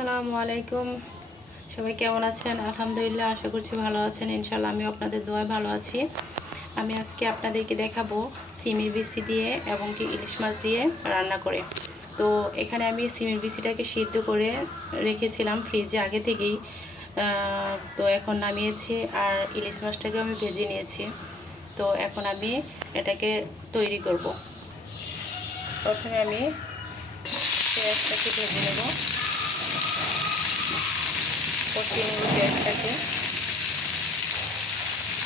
আসসালামু আলাইকুম। সবাই কেমন আছেন? আলহামদুলিল্লাহ, আশা করছি ভালো আছেন। ইনশাআল্লাহ আমি আপনাদের দোয়ায় ভালো আছি। আমি আজকে আপনাদেরকে দেখাবো সিমের বিচি দিয়ে এবং কি ইলিশ মাছ দিয়ে রান্না করে। তো এখানে আমি সিমের বিচিটাকে সিদ্ধ করে রেখেছিলাম ফ্রিজে আগে থেকেই। তো এখন নামিয়েছি আর ইলিশ মাছটাকে আমি ভেজে নিয়েছি। তো এখন আমি এটাকে তৈরি করব। প্রথমে আমি পেঁয়াজটাকে ভেজে নেব, কষিয়ে নেব পেঁয়াজটাকে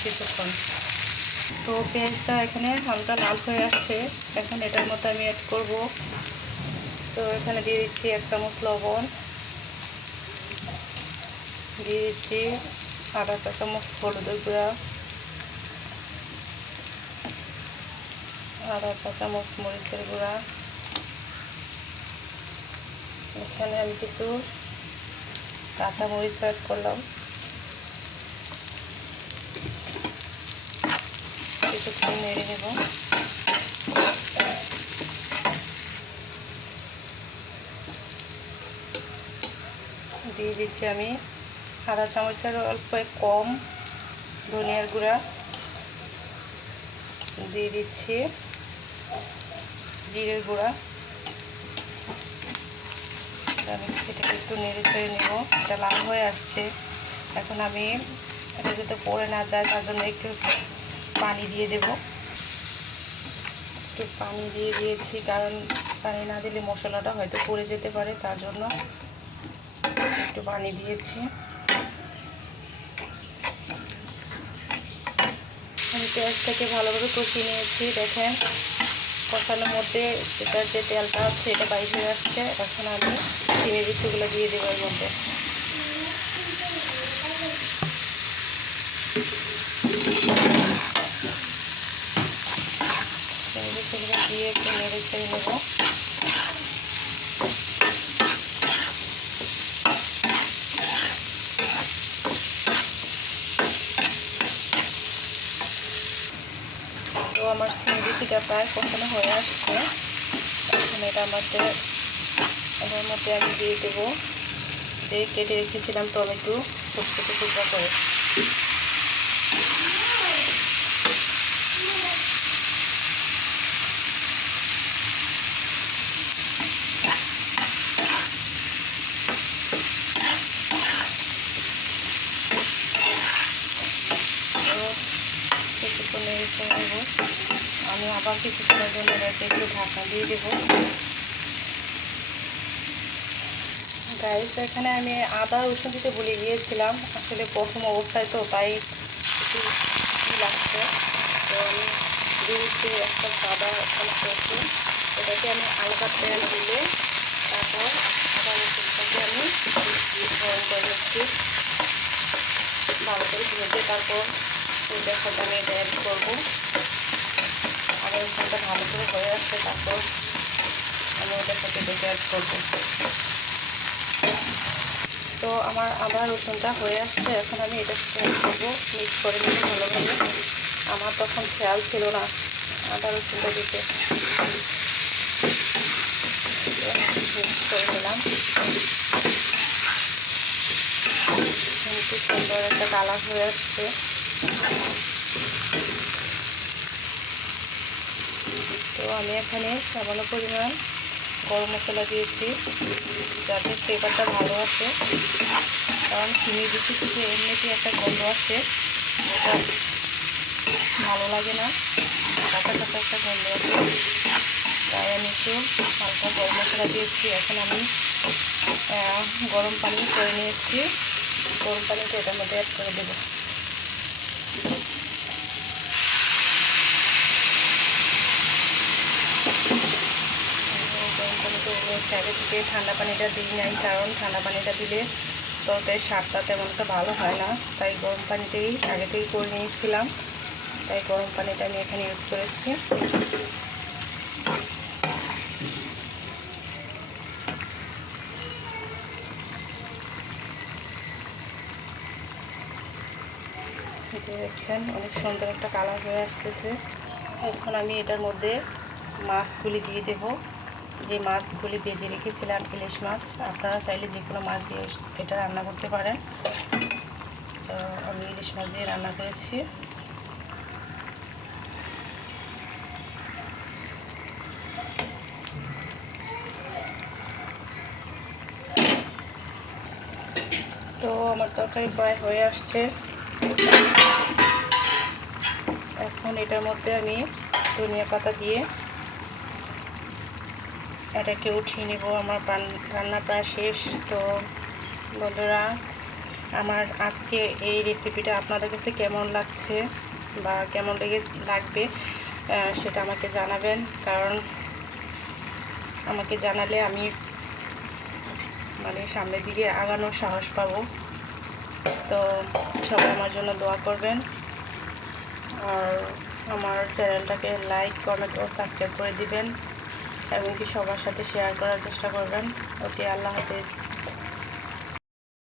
কিছুক্ষণ। তো পেঁয়াজটা এখানে হালকা লাল হয়ে আসছে। এখন এটার মধ্যে আমি অ্যাড করব, তো এখানে দিয়ে দিচ্ছি 1 চামচ লবণ, দিয়ে দিচ্ছি আধা চা চামচ হলুদের গুঁড়া, আধা চা চামচ মরিচের গুঁড়া। এখানে আমি কিছু কাঁচা মরিচ অ্যাড করলাম। কিছুক্ষণ নেড়ে নেব। দিয়ে দিচ্ছি আমি আধা চামচের অল্প কম ধনিয়ার গুঁড়া, দিয়ে দিচ্ছি জিরের গুঁড়া। আমি এটাকে একটু নেড়ে ছেড়ে নেব। এটা লাল হয়ে আসছে। এখন আমি এটা যাতে পড়ে না যায় তার জন্য একটু পানি দিয়ে দেব। একটু পানি দিয়ে দিয়েছি, কারণ পানি না দিলে মশলাটা হয়তো পড়ে যেতে পারে, তার জন্য একটু পানি দিয়েছি। আমি পেঁয়াজটাকে ভালোভাবে কষিয়ে নিয়েছি। দেখেন কষানোর মধ্যে এটার যে তেলটা আছে এটা বাইরে হয়ে আসছে। এখন আমি সিমের বিচিগুলো দিয়ে দেবো এর মধ্যে। সিমের বিচিগুলো দিয়ে একটু নেড়ে ছেড়ে নেব। তো আমার সিমের বিচিটা প্রায় কষানো হয়ে আসছে। এখন এটার মধ্যে আমি দিয়ে দেবো যে কেটে রেখেছিলাম টমেটো ছোট ছোট টুকরা করে। কিছুক্ষণ নেড়ে ছেড়ে নেব। আমি আবার কিছুক্ষণের জন্য এটাকে একটু ঢাকা দিয়ে দেবো। গাইস, এখানে আমি আদা রসুন দিতে ভুলে গিয়েছিলাম। আসলে প্রথম অবস্থায় তো তাই একটু লাগছে। তো আমি দিয়ে দিচ্ছি 1 কাপ আদা রসুন। এটাকে আমি আলাদা তেল দিলে তারপর আদা রসুনটাকে আমি গরম করে নিচ্ছি ভালো করে ভেজে। তারপর ওইটার সাথে আমি এটা অ্যাড করবো। আদা রসুনটা ভালো করে হয়ে আসছে, তারপর আমি ওটার সাথে এটা অ্যাড করবো। তো আমার আদা রসুনটা হয়ে আসছে। এখন আমি এটা অ্যাড করবো, মিক্স করে নিতে ভালোভাবে। আমার তখন খেয়াল ছিল না আদা রসুনটা দিতে। মিক্স করে নিলাম। খুব সুন্দর একটা কালার হয়ে আসছে। তো আমি এখানে সামান্য পরিমাণ গরম মশলা দিয়েছি যাতে ফ্লেভারটা ভালো আসে, কারণ সিমের বিচি থেকে এমনিতেই একটা গন্ধ আসে, যেটা ভালো লাগে না, কাঁচা কাঁচা একটা গন্ধ আসে। তাই আমি একটু হালকা গরম মশলা দিয়েছি। এখন আমি গরম পানি করে নিয়েছি। গরম পানিটা এটার মধ্যে অ্যাড করে দেবো। গরম পানিটা আগে থেকে ঠান্ডা পানিটা দিই নাই, কারণ ঠান্ডা পানিটা দিলে তরকারির স্বাদটা তেমন একটা ভালো হয় না। তাই গরম পানিটাই আগে থেকেই করে নিয়েছিলাম। তাই গরম পানিটা আমি এখানে ইউজ করেছি। দেখছেন অনেক সুন্দর একটা কালার হয়ে আসতেছে। এখন আমি এটার মধ্যে মাছগুলি দিয়ে দেব। যে মাছগুলি ভেজে রেখেছিলাম ইলিশ মাছ, আপনারা চাইলে যে কোনো মাছ দিয়ে এটা রান্না করতে পারেন। তো আমি ইলিশ মাছ দিয়ে রান্না করেছি। তো আমার তরকারি প্রায় হয়ে আসছে। এখন এটার মধ্যে আমি ধনিয়া পাতা দিয়ে এটাকে উঠিয়ে নেব। আমার রান্না প্রায় শেষ। তো বন্ধুরা, আমার আজকে এই রেসিপিটা আপনাদের কাছে কেমন লাগছে বা কেমন লাগবে সেটা আমাকে জানাবেন, কারণ আমাকে জানালে আমি সামনের দিকে আগানোর সাহস পাবো। তো সবাই আমার জন্য দোয়া করবেন, আর আমার চ্যানেলটাকে লাইক, কমেন্ট ও সাবস্ক্রাইব করে দিবেন এবং কি সবার সাথে শেয়ার করার চেষ্টা করবেন। ওকে, আল্লাহ হাফেজ।